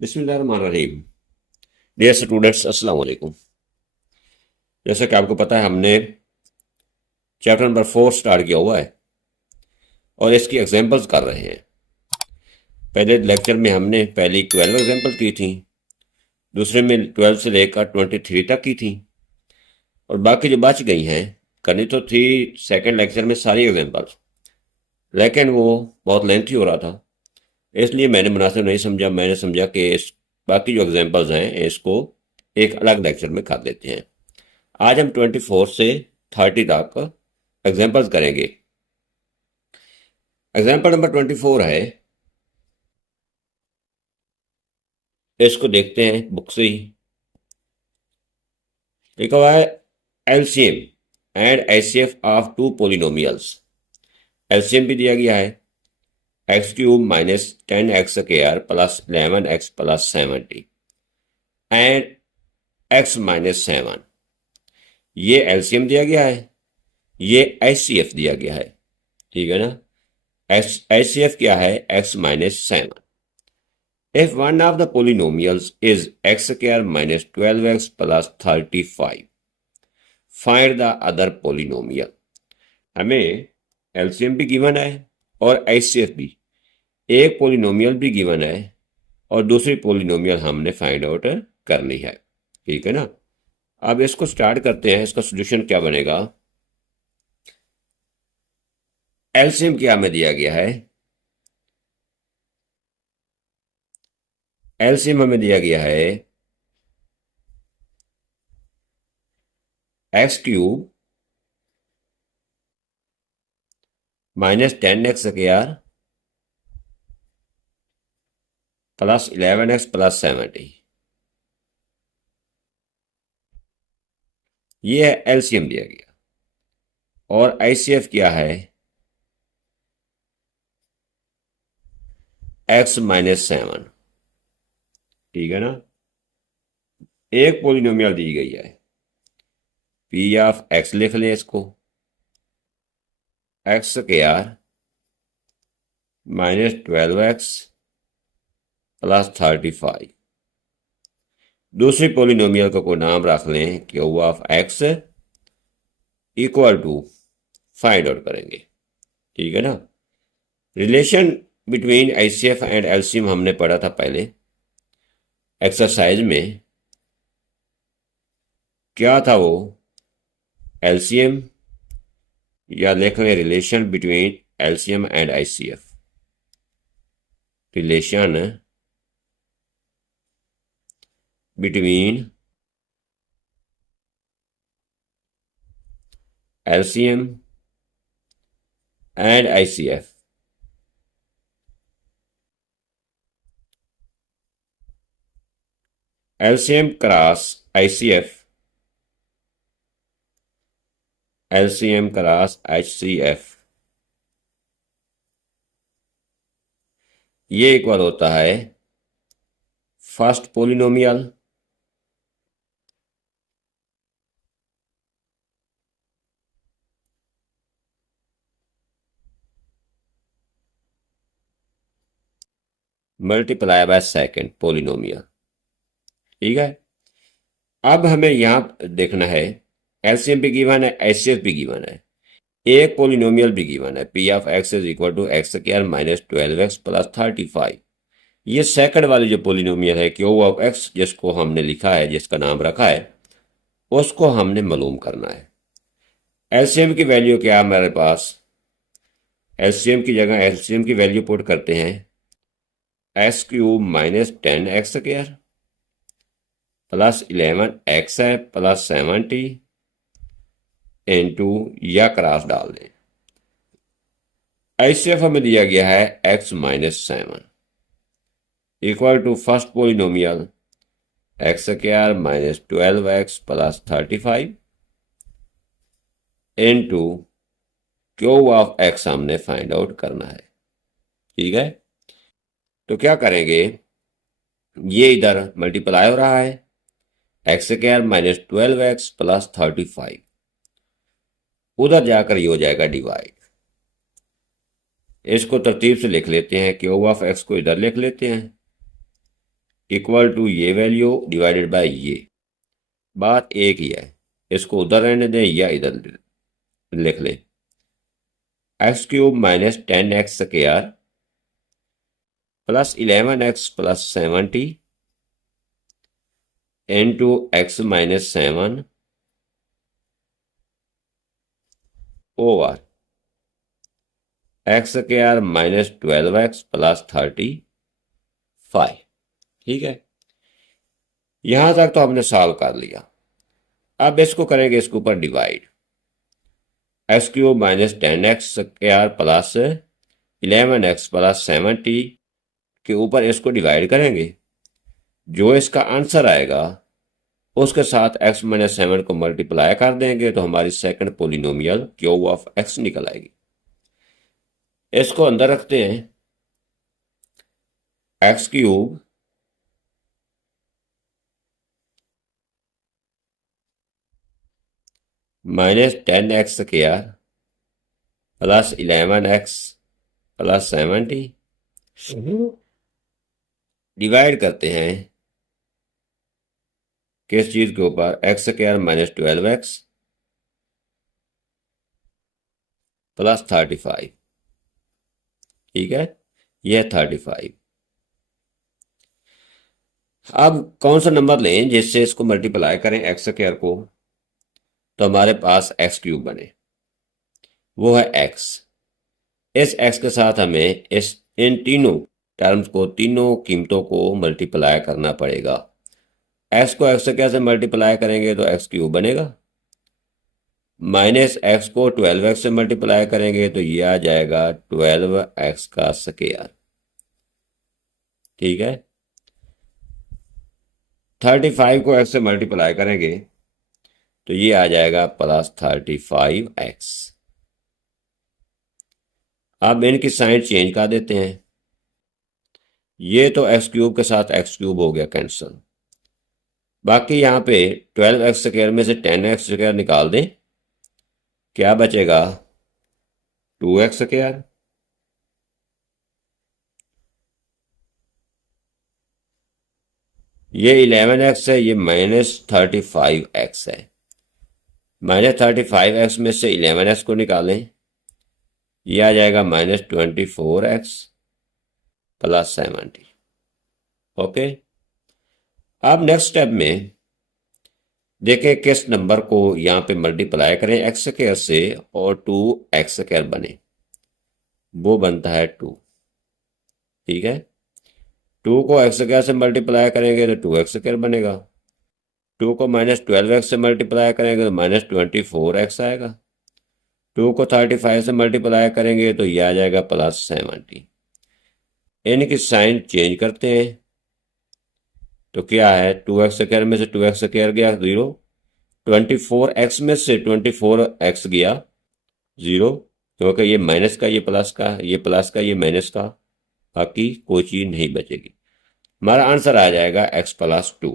बिस्मिल्लाहिर्रहमानिर्रहीम। Dear students, अस्सलाम वालेकुम। जैसा कि आपको पता है, हमने चैप्टर नंबर 4 स्टार्ट किया हुआ है और इसकी एग्जांपल्स कर रहे हैं। पहले लेक्चर में हमने पहली 12 एग्जांपल की थी, दूसरे में 12 से लेकर 23 तक की थी, और बाकी जो बच गई हैं करनी तो थी सेकेंड लेक्चर में सारी एग्जांपल्स, लेकिन वो बहुत लेंथी हो रहा था, इसलिए मैंने मुनासिब नहीं समझा। मैंने समझा कि इस बाकी जो एग्जांपल्स हैं इसको एक अलग लेक्चर में कर देते हैं। आज हम 24 से 30 तक एग्जांपल्स करेंगे। एग्जाम्पल नंबर 24 है, इसको देखते हैं बुक से ही। लिखा हुआ है LCM and HCF of two polynomials. LCM भी दिया गया है, x cube minus 10x square plus 11x plus 70 and x minus 7। ये एलसीएम दिया गया है, ये एचसीएफ दिया गया है, ठीक है ना। एचसीएफ क्या है? x minus 7। If one of the polynomials is x square minus 12x plus 35, find the other polynomial। हमें एलसीएम भी गिवन है और एचसीएफ भी। एक पोलिनोमियल भी गिवन है और दूसरी पोलिनोमियल हमने फाइंड आउट करनी है, ठीक है ना। अब इसको स्टार्ट करते हैं। इसका सोल्यूशन क्या बनेगा? एलसीएम क्या हमें दिया गया है? एलसीएम हमें दिया गया है x cube minus 10x square plus 11x plus 70। ये है एलसीएम दिया गया। और एचसीएफ क्या है? x माइनस 7, ठीक है ना। एक पोलिनोमियल दी गई है, पी ऑफ एक्स लिख लें इसको, x square minus 12x plus 35। दूसरी पोलिनोमियल का कोई नाम रख लें, q of x equal to find out करेंगे, ठीक है ना। Relation between HCF and LCM हमने पढ़ा था पहले एक्सरसाइज में। क्या था वो? एलसीएम या लिख लें relation between LCM and HCF. Relation between LCM and HCF. LCM cross HCF, LCM cross HCF, ये इक्वल होता है first polynomial multiply by second polynomial, ठीक है। अब हमें यहां देखना है एलसीएम भी गिवन है, एचसीएफ भी गिवन है, एक पोलिनोमियल भी गिवन है, p of x is equal to x square minus 12x plus 35। ये सेकंड वाली जो पोलिनोमियल है क्यू ऑफ एक्स, जिसको हमने लिखा है, जिसका नाम रखा है, उसको हमने मालूम करना है। एलसीएम की वैल्यू क्या है हमारे पास? एलसीएम की जगह एलसीएम की वैल्यू पुट करते हैं, x cube minus 10x square plus 11x है प्लस 70 इंटू या क्रॉस डाल दें। एचसीएफ हमें दिया गया है x minus 7 equal to first polynomial x square minus 12x plus 35 into q of x हमने फाइंड आउट करना है, ठीक है। तो क्या करेंगे, ये इधर मल्टीप्लाई हो रहा है, x square minus 12x plus 35, उधर जाकर ये हो जाएगा डिवाइड। इसको तरतीब से लिख लेते हैं, क्यू ऑफ एक्स को इधर लिख लेते हैं, इक्वल टू ये वैल्यू डिवाइडेड बाय ये। बात एक ही है, इसको उधर रहने दें या इधर लिख लें। X cube minus 10x square plus 11x plus 70 into x minus 7 over x square minus 12x plus 35। ठीक है, यहां तक तो हमने सॉल्व कर लिया। अब इसको करेंगे इसके ऊपर divide. X cube minus 10x square plus 11x plus 70 के ऊपर इसको डिवाइड करेंगे। जो इसका आंसर आएगा उसके साथ x माइनस 7 को मल्टीप्लाई कर देंगे तो हमारी second polynomial cube of x निकल आएगी। इसको अंदर रखते हैं। X cube minus 10x square plus 11x plus 70 divide करते हैं किस चीज के ऊपर, x square minus 12x plus 35। ठीक है, यह 35। अब कौन सा नंबर लें जिससे इसको मल्टीप्लाई करें एक्स स्क्वायर को तो हमारे पास एक्स क्यूब बने, वो है एक्स। इस एक्स के साथ हमें इन तीनों टर्म्स को, तीनों कीमतों को मल्टीप्लाई करना पड़ेगा। एक्स को एक्स स्क्वायर से मल्टीप्लाई करेंगे तो एक्स क्यूब बनेगा, माइनस एक्स को 12x से मल्टीप्लाई करेंगे तो ये आ जाएगा 12x का स्क्वायर। ठीक है, 35 को x से मल्टीप्लाई करेंगे तो ये आ जाएगा प्लस 35x। अब इनकी साइन चेंज कर देते हैं। ये तो एक्स क्यूब के साथ एक्स क्यूब हो गया कैंसिल। बाकी यहाँ पे 12x स्क्वायर में से 10x स्क्वायर निकाल दें, क्या बचेगा 2x स्क्वायर। ये 11x है, ये माइनस 35x है। माइनस 35x में से 11x को निकालें, ये आ जाएगा माइनस 24x प्लस 70। ओके, अब नेक्स्ट स्टेप में देखें किस नंबर को यहाँ पे मल्टीप्लाई करें एक्स स्क्वायर से और 2x स्क्वायर बने। वो बनता है 2। ठीक है, 2 को एक्स स्क्वायर से मल्टीप्लाई करेंगे तो 2x स्क्वायर बनेगा। 2 को माइनस 12x से मल्टीप्लाई करेंगे तो माइनस 24x आएगा। 2 को 35 से मल्टीप्लाई करेंगे तो ये आ जाएगा प्लस 70। इनकी साइन चेंज करते हैं तो क्या है, 2x स्क्वायर में से 2x स्क्वायर गया 0, 24x में से 24x गया 0, क्योंकि ये माइनस का ये प्लस का, ये प्लस का ये माइनस का, बाकी कोई चीज नहीं बचेगी। हमारा आंसर आ जाएगा x प्लस 2।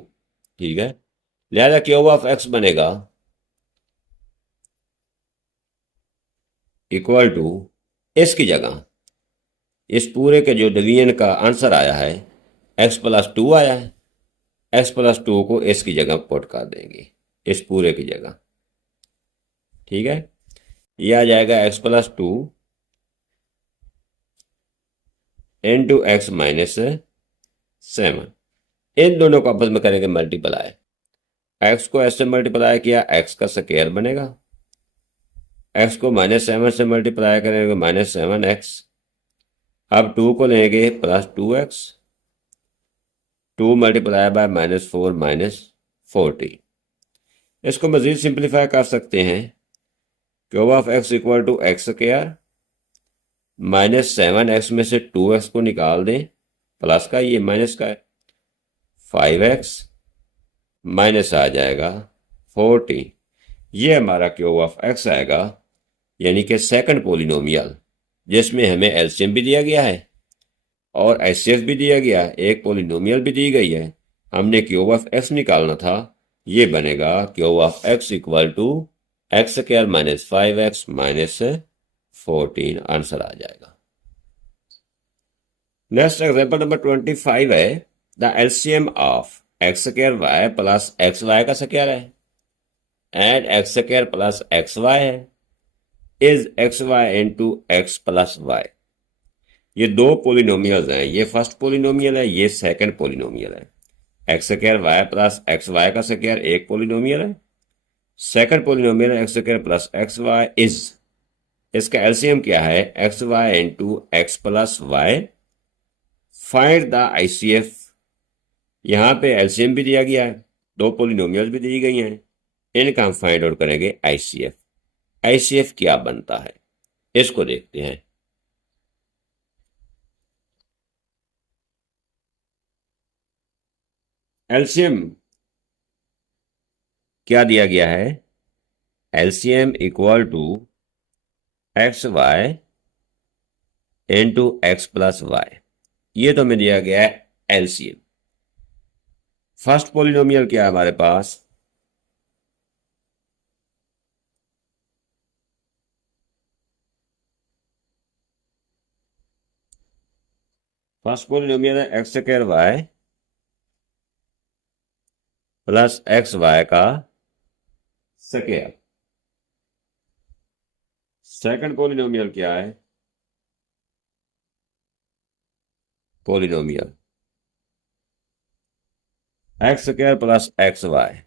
ठीक है, लिहाजा क्यूब ऑफ x बनेगा इक्वल टू, इसकी जगह इस पूरे के जो डिवीजन का आंसर आया है x प्लस 2 आया है, x प्लस 2 को इसकी जगह पुट कर देंगे, इस पूरे की जगह। ठीक है, यह आ जाएगा x plus 2 into x minus 7। इन दोनों को आपस में करेंगे मल्टीप्लाई। x को s से मल्टीप्लाई किया, x का स्क्वायर बनेगा। x को माइनस 7 से मल्टीप्लाई करेंगे माइनस 7x। अब 2 को लेंगे plus 2x, 2 multiply by minus 4 minus 40। इसको मजीद सिंप्लीफाई कर सकते हैं। Cube of x equal to x square minus 7x में से 2x को निकाल दें, प्लस का ये माइनस का है 5x, माइनस आ जाएगा 40। ये हमारा क्यूब ऑफ x आएगा, यानी कि सेकंड पोलिनोमियल जिसमें हमें एलसीएम भी दिया गया है और एचसीएफ भी दिया गया है, एक पोलिनोमियल भी दी गई है। हमने क्यूब ऑफ x निकालना था। ये बनेगा cube of x equal to x square minus 5x minus 14। Answer आ जाएगा। नेक्स्ट एग्जाम्पल नंबर 25 है। The LCM of x square y plus x y का स्क्वायर है and x square plus x y है is x y into x plus y. ये दो polynomials हैं, ये फर्स्ट पोलिनोमियल है, ये सेकंड पोलिनोमियल है। X square y plus x y का स्क्वायर एक पोलिनोमियल है, second polynomial x square plus x y is, इसका एलसीएम क्या है x y into x plus y. Find the ICF, यहां पे एलसीएम भी दिया गया है, दो पोलिनोमियल्स भी दी गई हैं, इनका हम फाइंड आउट करेंगे आईसीएफ। आईसीएफ क्या बनता है इसको देखते हैं। एलसीएम क्या दिया गया है, LCM equal to x y into x plus y, ये तो हमें दिया गया है एलसीएम। फर्स्ट पोलिनोमियल क्या है हमारे पास, फर्स्ट पोलिनोमियल है x square y plus x y का स्क्वायर। सेकंड पोलिनोमियल क्या है, polynomial x square plus x y,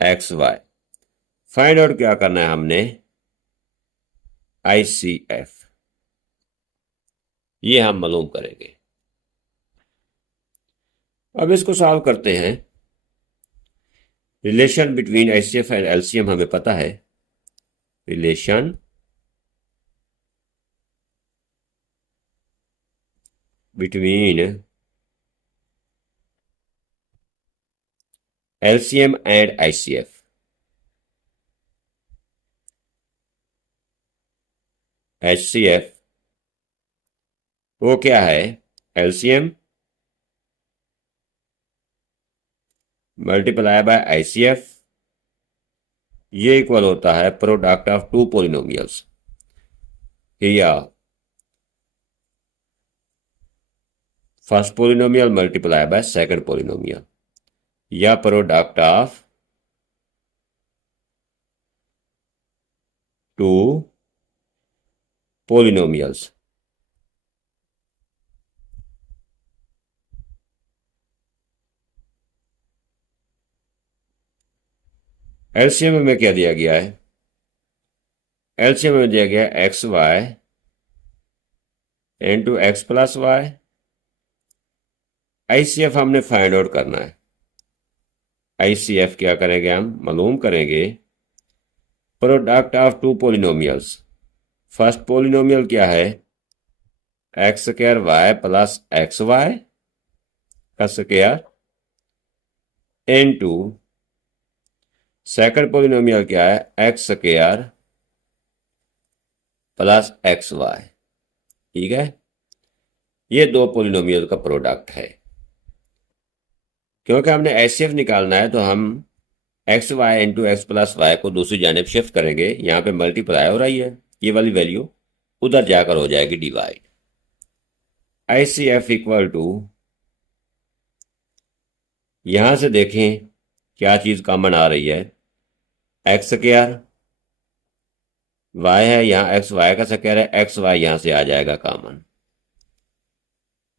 x y. Find out क्या करना है हमने, आईसीएफ, ये हम मालूम करेंगे। अब इसको सॉल्व करते हैं। Relation between HCF and LCM हमें पता है, relation between LCM and HCF. HCF वो क्या है, एलसीएम मल्टीप्लाई बाय आईसीएफ, ये इक्वल होता है प्रोडक्ट ऑफ टू पोलिनोमियल्स, या first polynomial multiply by second polynomial, या product of two polynomials. LCM में क्या दिया गया है, एलसीएम में दिया गया है x y into x plus y. ICF हमने फाइंड आउट करना है। आईसीएफ क्या करेंगे, हम मालूम करेंगे product of two polynomials. First polynomial क्या है, x square y plus x y का स्क्वायर इनटू सेकंड पोलिनोमियल क्या है, x square plus x y. ठीक है, ये दो पोलिनोमियल का प्रोडक्ट है। क्योंकि हमने एचसीएफ निकालना है तो हम x y into x plus y को दूसरी जानिब शिफ्ट करेंगे। यहाँ पे मल्टीप्लाई हो रही है, ये वाली वैल्यू उधर जाकर हो जाएगी डिवाइड। आईसीएफ इक्वल टू, यहां से देखें क्या चीज कॉमन आ रही है, एक्स स्क्वायर वाई है, यहाँ एक्स वाई का स्क्वायर है, एक्स वाई यहां से आ जाएगा कॉमन।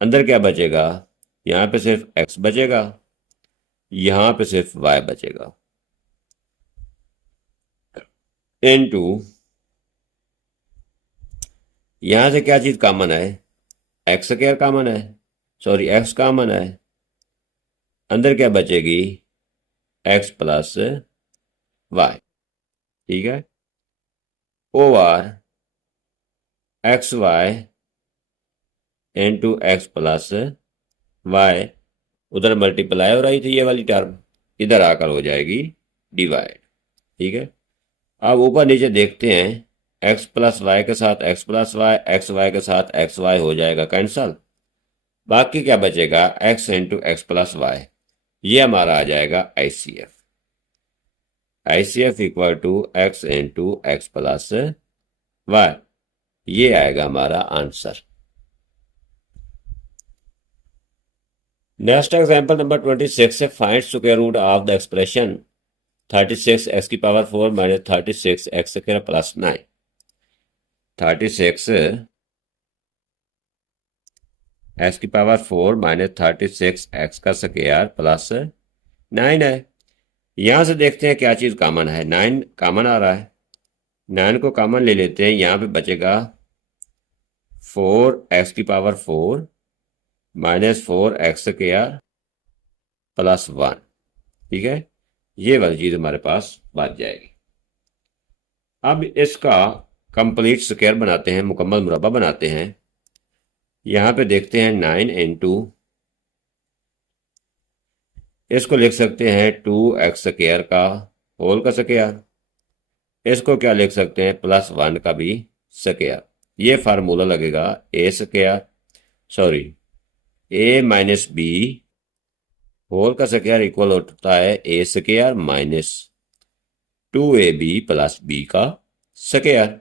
अंदर क्या बचेगा, यहाँ पे सिर्फ एक्स बचेगा, यहां पे सिर्फ वाई बचेगा, इनटू यहां से क्या चीज कॉमन है, एक्स स्क्वायर कॉमन है, सॉरी एक्स कॉमन है, अंदर क्या बचेगी, एक्स प्लस वाई। ठीक है, over x y into x plus y, उधर मल्टीप्लाई हो रही थी ये वाली टर्म, इधर आकर हो जाएगी डिवाइड। ठीक है, अब ऊपर नीचे देखते हैं, एक्स प्लस वाई के साथ x plus y, x y के साथ एक्स वाई हो जाएगा कैंसल, बाकी क्या बचेगा, x into x plus y, ये हमारा आ जाएगा HCF. HCF equal to x into x plus y, ये आएगा हमारा आंसर। नेक्स्ट एग्जाम्पल नंबर 26 है, find square root of the expression 36 x की power 4 minus 36 x square plus 9। 36 x की पावर 4 माइनस 36 एक्स का स्क्वायर प्लस 9 है। यहां से देखते हैं क्या चीज कॉमन है। 9 कॉमन आ रहा है, 9 को कॉमन ले लेते हैं। यहां पे बचेगा 4 एक्स की power 4 minus 4 x square plus 1। ठीक है, ये वाली चीज हमारे पास बच जाएगी। अब इसका कंप्लीट स्क्वायर बनाते हैं, मुकम्मल मुरब्बा बनाते हैं। यहां पे देखते हैं 9 इंटू, इसको लिख सकते हैं 2 एक्स स्क्वायर का होल का स्क्वायर। इसको क्या लिख सकते हैं, प्लस 1 का भी स्क्वायर। ये फार्मूला लगेगा a square, sorry a minus b whole का स्क्वायर इक्वल होता है a square minus 2ab plus b का स्क्वायर।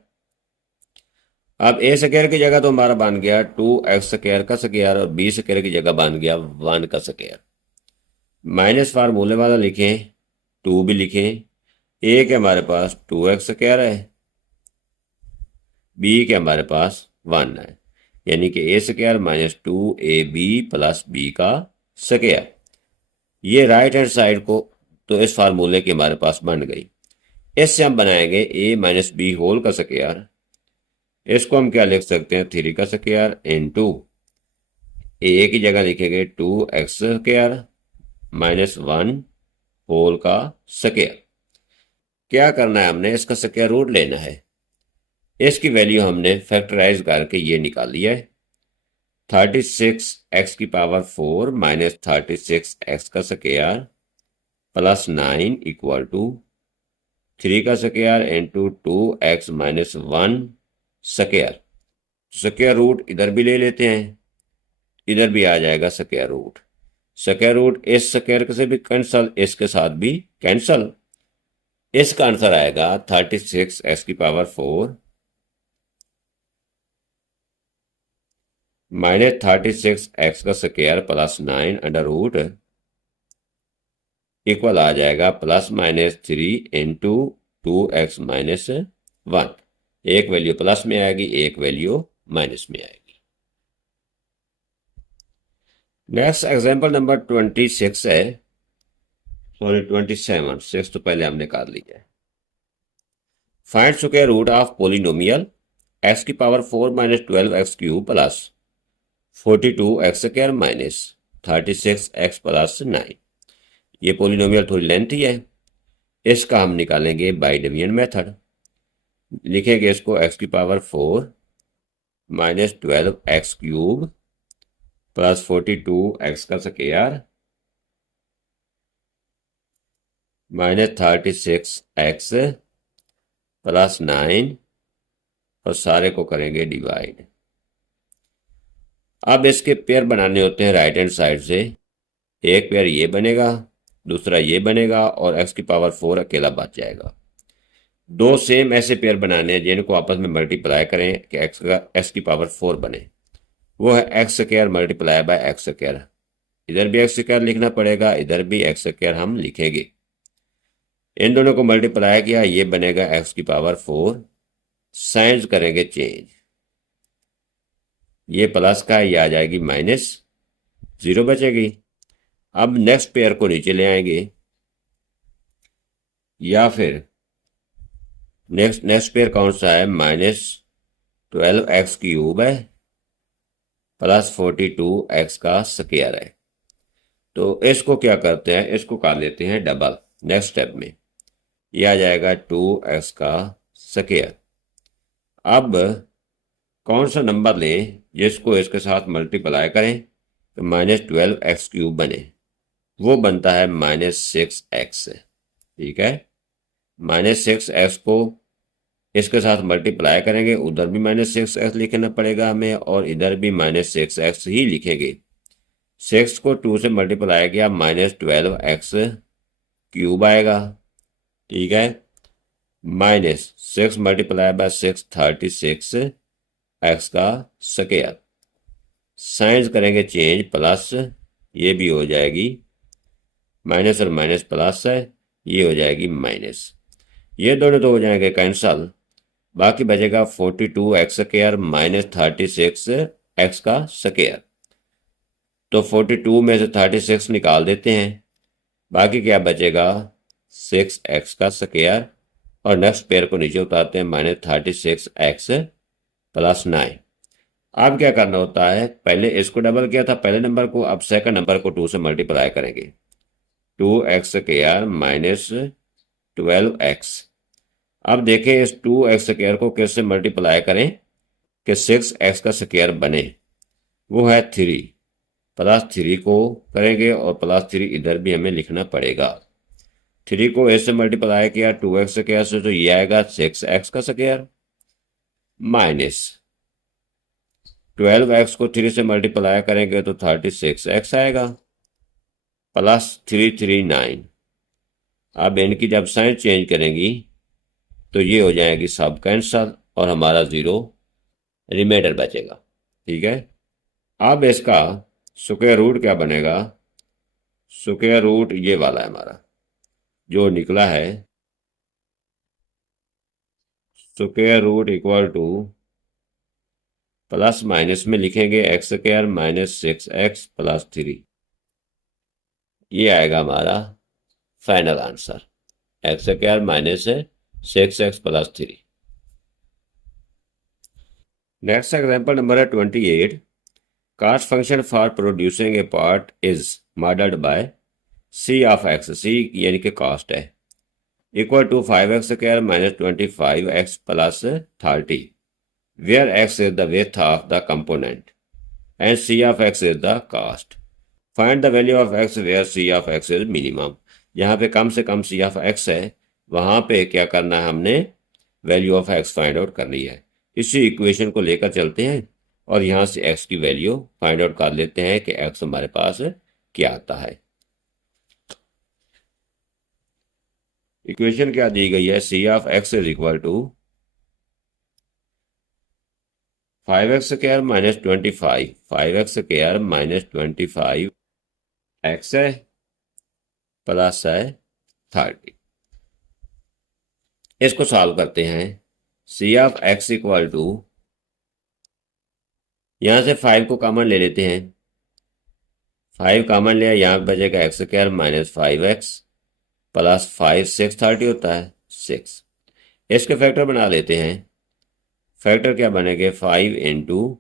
अब ए स्क्वायर की जगह तो हमारा बन गया 2 एक्स स्क्वायर का स्क्वायर और बी स्क्वायर की जगह बन गया 1 का स्क्वायर। माइनस फार्मूले वाला लिखें, 2 भी लिखें। ए के हमारे पास 2 एक्स स्क्वायर है, बी के हमारे पास 1 है, यानी कि a square minus 2ab plus b का स्क्वायर। ये राइट हैंड साइड को तो इस फार्मूले की हमारे पास बन गई। इससे हम बनाएंगे ए माइनस बी होल का स्क्वायर। इसको हम क्या लिख सकते हैं, 3 का स्क्वायर इंटू ए की जगह लिखेंगे 2 एक्स स्क्वायर माइनस 1 होल का स्क्वायर। क्या करना है, हमने इसका स्क्वायर रूट लेना है। इसकी वैल्यू हमने फैक्टराइज करके ये निकाल लिया है। 36 एक्स की पावर 4 माइनस 36 एक्स का स्क्वायर प्लस 9 इक्वल टू 3 का square into 2 x minus 1 square. Square root इधर भी ले लेते हैं, इधर भी आ जाएगा स्क्वायर रूट। स्क्वायर रूट इस स्क्वायर से भी कैंसल, इसके साथ भी कैंसल। इसका आंसर आएगा 36 एक्स की पावर 4 माइनस 36 एक्स का square plus 9 under root equal आ जाएगा plus minus 3 into 2 x minus 1। एक वैल्यू प्लस में आएगी, एक वैल्यू माइनस में आएगी। नेक्स्ट एग्जांपल नंबर 26 है, सॉरी 27, 6 तो पहले हमने कर लिया है। Find square root of polynomial x की power 4 minus 12 x cube plus 42 x square minus 36 x plus 9। ये पोलिनोमियल थोड़ी लेंथी है, इसका हम निकालेंगे बाई डिवीजन मेथड। लिखेंगे इसको एक्स की power 4 minus 12 x cube plus 42 x का स्क्वायर माइनस 36 एक्स प्लस 9 और सारे को करेंगे डिवाइड। अब इसके पेयर बनाने होते हैं राइट हैंड साइड से। एक पेयर ये बनेगा, दूसरा ये बनेगा और एक्स की पावर 4 अकेला बच जाएगा। दो सेम ऐसे पेयर बनाने हैं जिनको आपस में मल्टीप्लाई करें कि एक्स की पावर 4 बने। वो है x square multiply by x square. इधर भी एक्स स्क्वायर लिखना पड़ेगा, इधर भी एक्स स्क्वायर हम लिखेंगे। इन दोनों को मल्टीप्लाई किया, ये बनेगा एक्स की पावर 4। साइंस करेंगे चेंज, ये प्लस का है, ये आ जाएगी माइनस, 0 बचेगी। अब नेक्स्ट पेयर को नीचे ले आएंगे, या फिर नेक्स्ट पेयर कौन सा है, माइनस 12 एक्स क्यूब है प्लस 42 एक्स का स्क्वायर है। तो इसको क्या करते हैं, इसको कर लेते हैं डबल नेक्स्ट स्टेप में। यह आ जाएगा 2 एक्स का स्क्वायर। अब कौन सा नंबर लें जिसको इसके साथ मल्टीप्लाई करें तो माइनस 12 एक्स क्यूब बने, वो बनता है माइनस 6 एक्स। ठीक है, माइनस 6 एक्स को इसके साथ मल्टीप्लाई करेंगे, उधर भी माइनस 6 एक्स लिखना पड़ेगा हमें और इधर भी माइनस 6 एक्स ही लिखेंगे। 6 को 2 से मल्टीप्लाई किया, माइनस 12 एक्स क्यूब आएगा। ठीक है, माइनस 6 मल्टीप्लाई बाय 6 36 एक्स का स्क्वायर। साइंस करेंगे चेंज, प्लस ये भी हो जाएगी माइनस और माइनस प्लस है, ये हो जाएगी माइनस। ये दोनों तो हो जाएंगे कैंसल, बाकी बचेगा 42x² माइनस 36x का स्क्वायर। तो 42 में से 36 निकाल देते हैं, बाकी क्या बचेगा 6x का स्क्वायर, और नेक्स्ट पेयर को नीचे उतारते हैं -36x + 9। अब क्या करना होता है, पहले इसको डबल किया था पहले नंबर को, अब सेकंड नंबर को 2 से मल्टीप्लाई करेंगे। 2x² minus 12x। अब देखें इस 2x² को किससे मल्टीप्लाई करें कि 6x का स्क्वायर बने, वो है 3, +3 को करेंगे और +3 इधर भी हमें लिखना पड़ेगा। 3 को इससे मल्टीप्लाई किया 2x² से, तो ये आएगा 6x का स्क्वायर, माइनस 12x को 3 से मल्टीप्लाई करेंगे तो 36x आएगा, +3 3 9। अब इनकी जब साइन चेंज करेंगी तो ये हो जाएगी सब कैंसल और हमारा 0 रिमाइंडर बचेगा। ठीक है, अब इसका स्क्वायर रूट क्या बनेगा, स्क्वायर रूट ये वाला है हमारा जो निकला है, square root equal to plus minus में लिखेंगे x² माइनस 6x + 3। ये आएगा हमारा final answer, x² minus 6x + 3। Next example number है 28। Cost function for producing a part is modelled by c of x, c यानी कि कास्ट है, equal to 5x² minus 25x + 30, where x is the width of the component and c of x is the cost. Find the value of x where c of x is minimum. यहाँ पे कम से कम c of x है, वहाँ पे क्या करना है, हमने value of x find out करनी है। इसी इक्वेशन को लेकर चलते हैं और यहाँ से x की वैल्यू फाइंड आउट कर लेते हैं कि x हमारे पास क्या आता है। इक्वेशन क्या दी गई है, c of x is equal to 5x² minus 25, 5x² minus 25 x है प्लस है 30। इसको सॉल्व करते हैं। c of x equal to, यहां से 5 को कॉमन ले लेते हैं, 5 कॉमन लिया, यहाँ बचेगा x² माइनस 5x + 5, 6 30 होता है 6। इसके फैक्टर बना लेते हैं, फैक्टर क्या बनेंगे 5 ×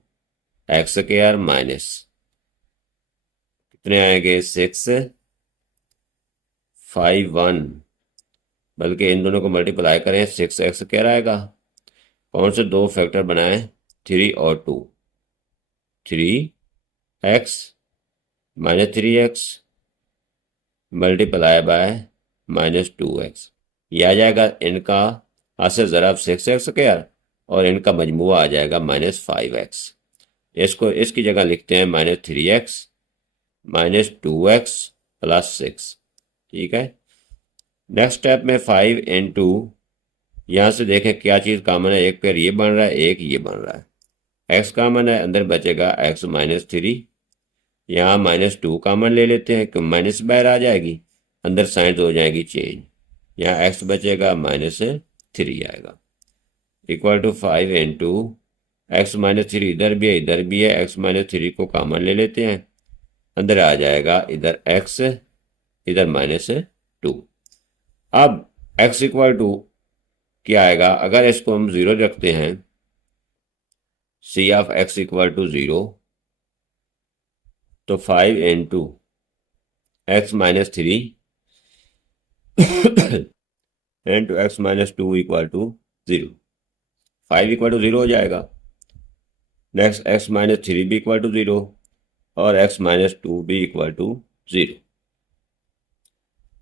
x² माइनस कितने आएंगे 6 5 1, बल्कि इन दोनों को मल्टीप्लाई करें 6x² आएगा। कौन से दो फैक्टर बनाएं, 3 और 2, 3x minus 3x multiply by minus 2x, ये आ जाएगा इनका हासिल ज़रब 6x² और इनका मजमुआ आ जाएगा -5x। इसको इसकी जगह लिखते हैं -3x माइनस 2x + 6। ठीक है, नेक्स्ट स्टेप में 5 × यहाँ से देखें क्या चीज़ कॉमन है, एक पेयर ये बन रहा है, एक ये बन रहा है, x कॉमन है, अंदर बचेगा x माइनस 3, यहाँ -2 कॉमन ले लेते हैं कि माइनस बाहर आ जाएगी, अंदर साइन हो जाएगी चेंज, यहाँ x बचेगा -3 आएगा, इक्वल टू 5 × x -3 इधर भी है इधर भी है, x -3 को कॉमन ले लेते हैं, अंदर आ जाएगा इधर x इधर -2। अब x इक्वल टू क्या आएगा, अगर इसको हम 0 रखते हैं, c of x equal to 0, तो 5 × x -3 × x -2 equal to 0, 5 equal to 0 हो जाएगा। नेक्स्ट x -3 भी इक्वल टू 0 और x -2 भी equal to 0।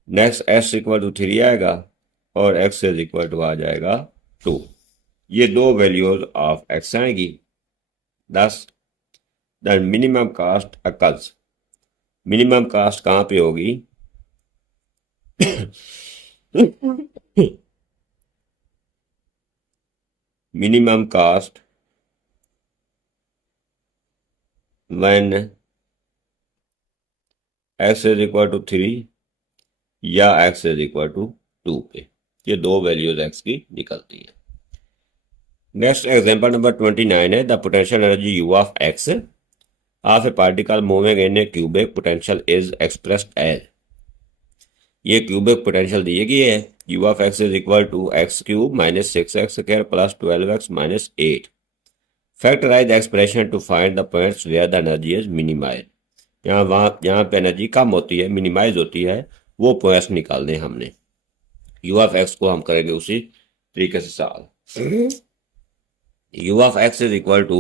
Next x equal to 3 आएगा और x इज इक्वल टू आ जाएगा 2। ये दो वैल्यूज ऑफ x आएगी। 10 the minimum cost occurs, minimum cost कहाँ पे होगी minimum cost when x is equal to 3 या एक्स इज इक्वल टू 2 पे। ये दो वैल्यूज एक्स की निकलती है। नेक्स्ट एग्जांपल नंबर 29 है the potential energy u of x of a particle moving in a cubic potential is expressed as. ये cubic potential दी गई है u of x is equal to x cube minus 6x² plus 12x minus 8। Factorize expression to find the points where the energy is minimize. जहाँ पे energy कम होती है, minimise होती है, वो पॉइंट्स निकालने हमने। यू ऑफ एक्स को हम करेंगे उसी तरीके से solve. U of x is equal to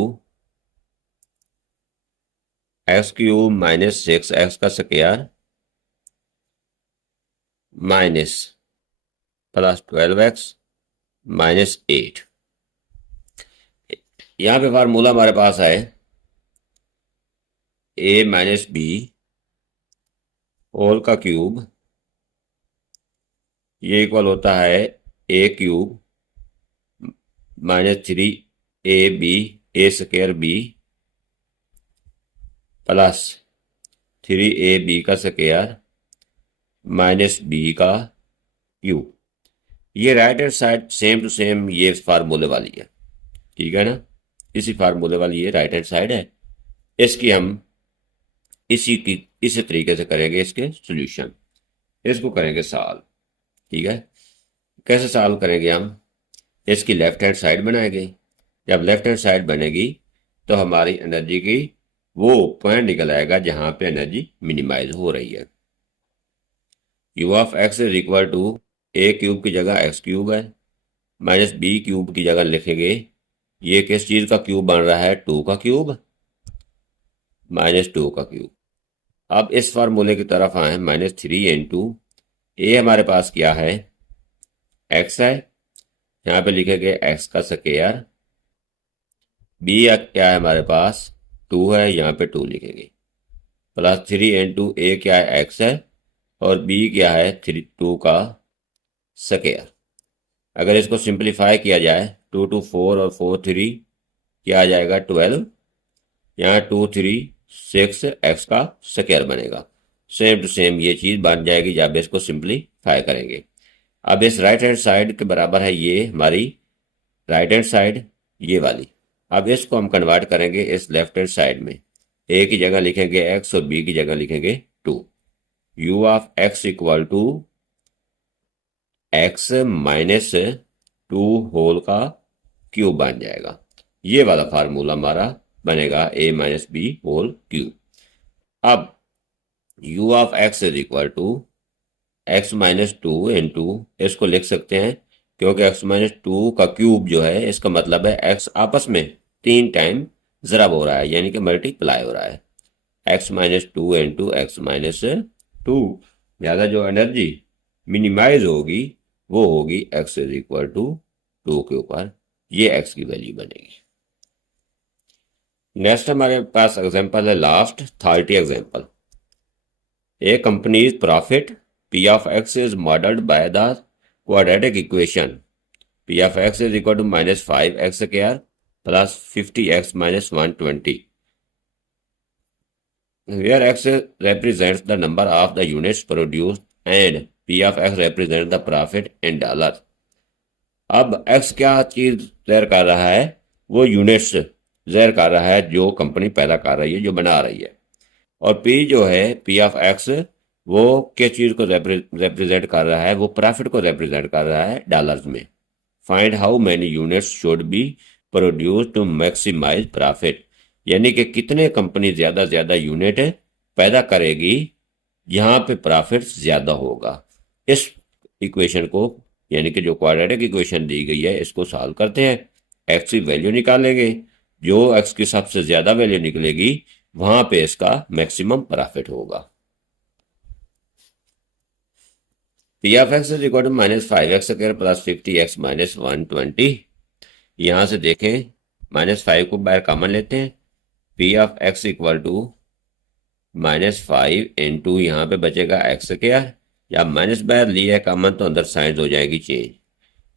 x cube minus 6x का square minus plus 12x minus 8। यहाँ पे फार्मूला हमारे पास है a माइनस बी होल का क्यूब, ये इक्वल होता है a cube minus 3ab a square b plus 3ab का स्क्वायर माइनस b का क्यूब। ये right hand side same to same ये फार्मूले वाली है, ठीक है ना। इसी फार्मूले वाली ये राइट हैंड साइड है। इसकी हम इसी तरीके से करेंगे इसके सॉल्यूशन। इसको करेंगे सॉल्व, ठीक है। कैसे सॉल्व करेंगे हम? इसकी लेफ्ट हैंड साइड बनाएंगे। जब लेफ्ट हैंड साइड बनेगी तो हमारी एनर्जी की वो पॉइंट निकल आएगा जहां पे एनर्जी मिनिमाइज हो रही है। U of x is equal to a cube की जगह एक्स क्यूब है, माइनस बी क्यूब की जगह लिखेंगे ये किस चीज़ का क्यूब बन रहा है, 2 का क्यूब माइनस 2 का क्यूब। अब इस फार्मूले की तरफ आए, माइनस 3 इंटू ए हमारे पास क्या है, एक्स है, यहाँ पे लिखेंगे एक्स का स्क्वायर। बी क्या है हमारे पास, 2 है, यहाँ पे 2 लिखेंगे, प्लस 3 इंटू ए क्या है, एक्स है, और बी क्या है, 2 का स्क्वायर। अगर इसको सिंप्लीफाई किया जाए 2 2 4 और 4 3 क्या आ जाएगा 12, यहाँ 2 3 6 एक्स का स्क्वायर बनेगा। सेम टू सेम ये चीज़ बन जाएगी जब इसको सिंप्लीफाई करेंगे। अब इस राइट हैंड साइड के बराबर है ये हमारी राइट हैंड साइड, ये वाली। अब इसको हम कन्वर्ट करेंगे इस लेफ्ट हैंड साइड में। ए की जगह लिखेंगे एक्स और बी की जगह लिखेंगे 2। U of x equal to x minus 2 whole का क्यूब बन जाएगा। ये वाला फार्मूला हमारा बनेगा a minus b whole cube. अब u of x is equal to x minus 2 into, इसको लिख सकते हैं क्योंकि x माइनस 2 का क्यूब जो है इसका मतलब है x आपस में 3 टाइम ज़रब हो रहा है, यानी कि मल्टीप्लाई हो रहा है। x minus 2 into x minus 2, लिहाजा जो एनर्जी मिनिमाइज होगी वो होगी x इज इक्वल टू 2 के ऊपर, ये x की वैल्यू बनेगी। नेक्स्ट हमारे पास एग्जांपल है last 30 example. A company's profit p of x is modelled by the quadratic equation p of x is equal to minus 5x square plus 50x minus 120, where x represents the number of the units produced and p of x represents the profit in dollars। अब x क्या चीज ज़ाहिर कर रहा है, वो units ज़ाहिर कर रहा है जो कंपनी पैदा कर रही है, जो बना रही है। और p जो है p ऑफ x वो किस चीज़ को रिप्रेजेंट कर रहा है, वो प्रॉफिट को रिप्रेजेंट कर रहा है डॉलर्स में। Find how many units should be produce to maximize profit, यानी कि कितने कंपनी ज़्यादा से ज़्यादा यूनिट पैदा करेगी यहाँ पे प्रॉफिट ज़्यादा होगा। इस इक्वेशन को, यानी कि जो क्वाड्रेटिक इक्वेशन दी गई है, इसको सॉल्व करते हैं। एक्स की वैल्यू निकालेंगे, जो एक्स की सबसे ज़्यादा वैल्यू निकलेगी वहाँ पे इसका मैक्सिमम प्रॉफिट होगा। P of x is equal to minus 5x square plus 50x minus 120। यहाँ से देखें माइनस 5 को बाहर कॉमन लेते हैं, p of x equal to minus 5 into यहाँ पे बचेगा एक्स स्क्वायर, या माइनस बाहर लिया है कॉमन तो अंदर साइंस हो जाएगी चेंज।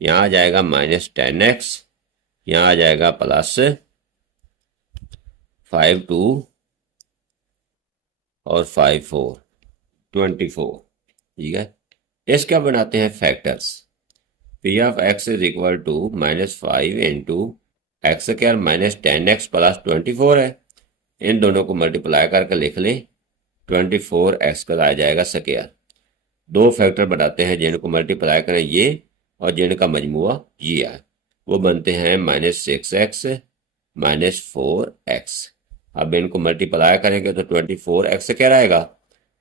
यहाँ आ जाएगा माइनस 10x, यहाँ आ जाएगा प्लस 5 2 और 5 4। 24। ठीक है, इसका बनाते हैं factors. P of x is equal to -5 into x square minus 10x plus 24 है। इन दोनों को मल्टीप्लाई करके लिख लें, 24x का आ जाएगा स्क्वायर। दो फैक्टर बनाते हैं जिनको मल्टीप्लाई करें ये और जिनका मजमुआ ये है, वो बनते हैं -6x -4x। अब इनको मल्टीप्लाई करेंगे तो 24x क्या आएगा,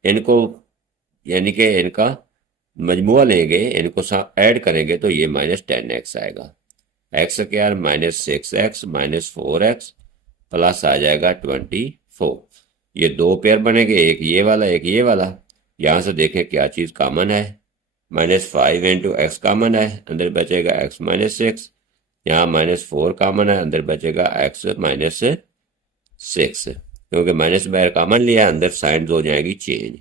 इनको यानी कि इनका मजमुआ लेंगे, इनको ऐड करेंगे तो ये -10x आएगा। X square -6x -4x plus आ जाएगा 24। ये दो पेयर बनेंगे, एक ये वाला एक ये वाला। यहाँ से देखें क्या चीज़ कॉमन है, -5 इंटू एक्स कॉमन है, अंदर बचेगा x -6। यहाँ -4 कॉमन है, अंदर बचेगा x -6। क्योंकि माइनस बाहर कॉमन लिया, अंदर साइंस हो जाएगी चेंज।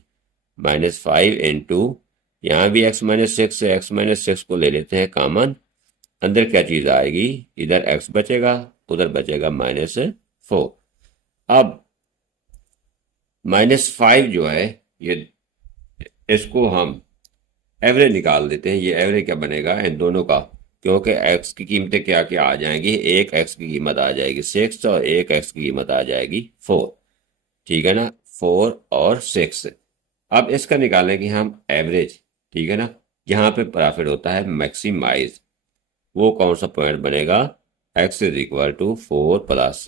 -5 इंटू यहाँ भी x -6 है, x -6 को ले लेते हैं कॉमन, अंदर क्या चीज़ आएगी, इधर x बचेगा उधर बचेगा -4। अब -5 जो है ये, इसको हम एवरेज निकाल देते हैं। ये एवरेज क्या बनेगा इन दोनों का, क्योंकि x की कीमतें क्या क्या आ जाएंगी, एक x की कीमत आ जाएगी 6 और एक x की कीमत आ जाएगी 4। ठीक है ना, 4 और 6। अब इसका निकालेंगे हम एवरेज। ठीक है ना, यहाँ पे प्रॉफिट होता है मैक्सिमाइज। वो कौन सा पॉइंट बनेगा, x is equal to 4 plus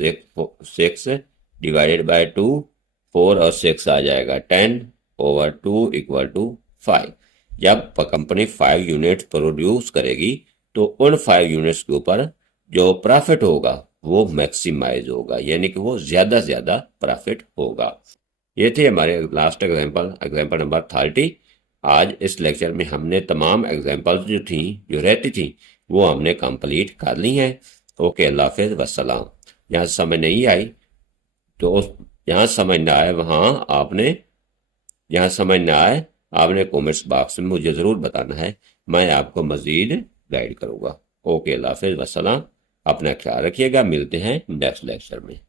6 divided by 2। 4 और 6 आ जाएगा 10/2 इक्वल टू 5। जब कंपनी 5 यूनिट प्रोड्यूस करेगी तो उन 5 यूनिट्स के ऊपर जो प्रॉफिट होगा वो मैक्सिमाइज होगा, यानी कि वो ज़्यादा से ज़्यादा प्रॉफिट होगा। ये थे हमारे लास्ट एग्जाम्पल नंबर 30। आज इस लेक्चर में हमने तमाम एग्जाम्पल्स जो रहती थी वो हमने कंप्लीट कर ली हैं। ओके, अल्लाह हाफिज़ वस्सलाम। यहाँ समझ नहीं आई तो यहाँ समझ ना आए वहाँ आपने, यहाँ समझ ना आए आपने कमेंट्स बॉक्स में मुझे ज़रूर बताना है, मैं आपको मज़ीद गाइड करूँगा। ओके, अल्लाह हाफिज़ वस्सलाम। अपना ख्याल रखिएगा, मिलते हैं नेक्स्ट लेक्चर में।